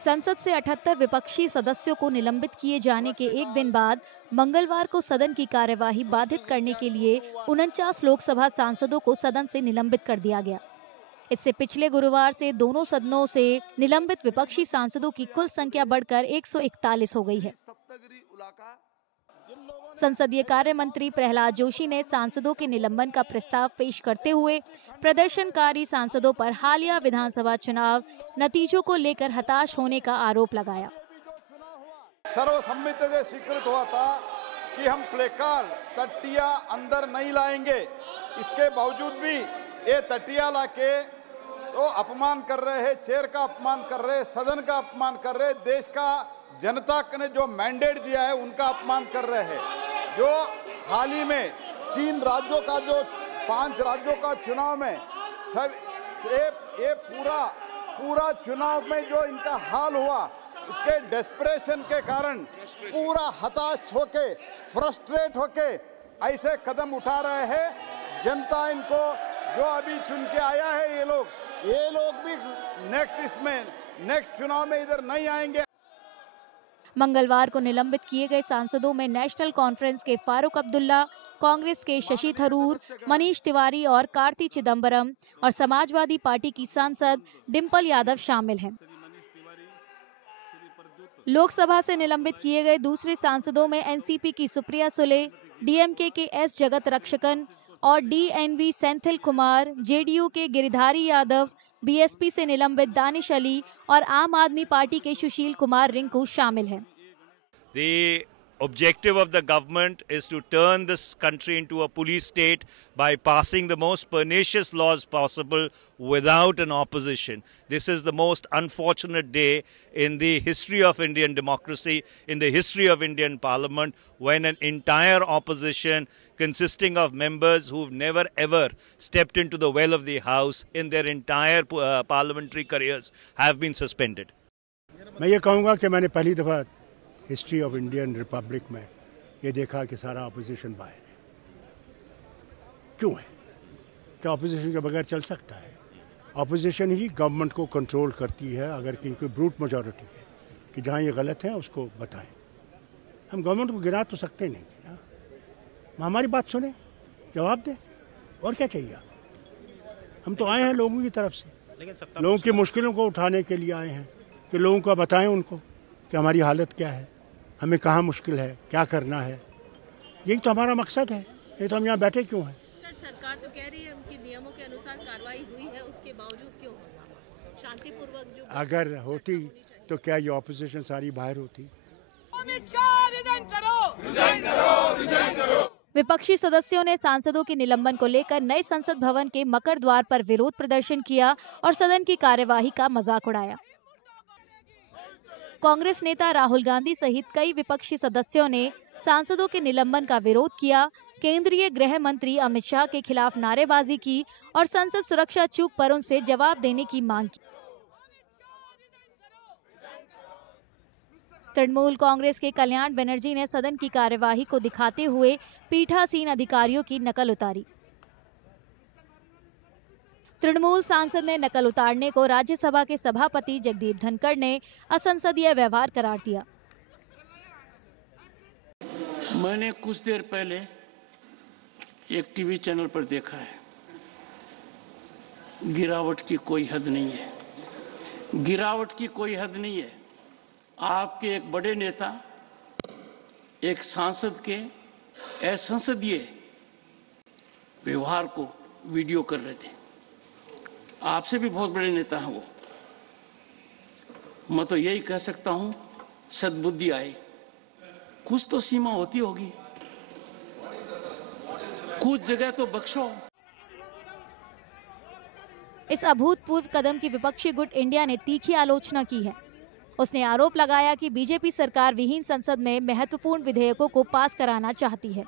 संसद से 78 विपक्षी सदस्यों को निलंबित किए जाने के एक दिन बाद मंगलवार को सदन की कार्यवाही बाधित करने के लिए 49 लोकसभा सांसदों को सदन से निलंबित कर दिया गया। इससे पिछले गुरुवार से दोनों सदनों से निलंबित विपक्षी सांसदों की कुल संख्या बढ़कर 141 हो गई है। संसदीय कार्य मंत्री प्रहलाद जोशी ने सांसदों के निलंबन का प्रस्ताव पेश करते हुए प्रदर्शनकारी सांसदों पर हालिया विधानसभा चुनाव नतीजों को लेकर हताश होने का आरोप लगाया। सर्वसम्मति से स्वीकृत हुआ था कि हम प्लेकार्ड तटिया अंदर नहीं लाएंगे, इसके बावजूद भी ये तटिया लाके तो अपमान कर रहे हैं, चेयर का अपमान कर रहे हैं, सदन का अपमान कर रहे हैं, देश का जनता ने जो मैंडेट दिया है उनका अपमान कर रहे हैं। जो हाल ही में 3 राज्यों का जो 5 राज्यों का चुनाव में सब ये पूरा चुनाव में जो इनका हाल हुआ, इसके डेस्परेशन के कारण पूरा हताश होके फ्रस्ट्रेट होके ऐसे कदम उठा रहे हैं। जनता इनको जो अभी चुन के आया है, ये लोग भी नेक्स्ट चुनाव में इधर नहीं आएंगे। मंगलवार को निलंबित किए गए सांसदों में नेशनल कॉन्फ्रेंस के फारूक अब्दुल्ला, कांग्रेस के शशि थरूर, मनीष तिवारी और कार्ति चिदंबरम और समाजवादी पार्टी की सांसद डिंपल यादव शामिल हैं। लोकसभा से निलंबित किए गए दूसरे सांसदों में एनसीपी की सुप्रिया सुले, डीएमके के एस जगत रक्षकन और डीएनवी सेंथिल कुमार, जेडीयू के गिरिधारी यादव, बीएसपी से निलंबित दानिश अली और आम आदमी पार्टी के सुशील कुमार रिंकू शामिल हैं। The objective of the government is to turn this country into a police state by passing the most pernicious laws possible without an opposition. This is the most unfortunate day in the history of Indian democracy, in the history of Indian Parliament, when an entire opposition consisting of members who've never ever stepped into the well of the House in their entire parliamentary careers have been suspended. मैं ये कहूँगा कि मैंने पहली दफ़ा history of Indian Republic में ये देखा कि सारा अपोजिशन बाहर है। क्यों है? क्या अपोजिशन के बगैर चल सकता है? अपोजिशन ही गवर्नमेंट को कंट्रोल करती है। अगर किसी ब्रूट मेजॉरिटी है कि जहाँ ये गलत है उसको बताएं। हम गवर्नमेंट को गिरा तो सकते नहीं ना, हमारी बात सुने, जवाब दें, और क्या चाहिए? हम तो आए हैं लोगों की तरफ से, लोगों की मुश्किलों को उठाने के लिए आए हैं कि लोगों को बताएं उनको कि हमारी हालत क्या है, हमें कहाँ मुश्किल है, क्या करना है। यही तो हमारा मकसद है, नहीं तो हम यहाँ बैठे क्यों हैं? सर, सरकार तो कह रही है उनके नियमों के अनुसार कार्रवाई हुई है, उसके बावजूद क्यों शांतिपूर्वक जो अगर होती तो क्या ये ऑपोजिशन सारी बाहर होती? विपक्षी सदस्यों ने सांसदों के निलंबन को लेकर नए संसद भवन के मकर द्वार पर विरोध प्रदर्शन किया और सदन की कार्यवाही का मजाक उड़ाया। कांग्रेस नेता राहुल गांधी सहित कई विपक्षी सदस्यों ने सांसदों के निलंबन का विरोध किया, केंद्रीय गृह मंत्री अमित शाह के खिलाफ नारेबाजी की और संसद सुरक्षा चूक पर उनसे जवाब देने की मांग की। तृणमूल कांग्रेस के कल्याण बनर्जी ने सदन की कार्यवाही को दिखाते हुए पीठासीन अधिकारियों की नकल उतारी। तृणमूल सांसद ने नकल उतारने को राज्यसभा के सभापति जगदीप धनखड़ ने असंसदीय व्यवहार करार दिया। मैंने कुछ देर पहले एक टीवी चैनल पर देखा है, गिरावट की कोई हद नहीं है, गिरावट की कोई हद नहीं है। आपके एक बड़े नेता एक सांसद के असंसदीय व्यवहार को वीडियो कर रहे थे। आपसे भी बहुत बड़े नेता हैं वो। मैं तो यही कह सकता हूं, सद्बुद्धि आए, कुछ तो सीमा होती होगी, कुछ जगह तो बख्शो। इस अभूतपूर्व कदम की विपक्षी गुट इंडिया ने तीखी आलोचना की है। उसने आरोप लगाया कि बीजेपी सरकार विहीन संसद में महत्वपूर्ण विधेयकों को पास कराना चाहती है।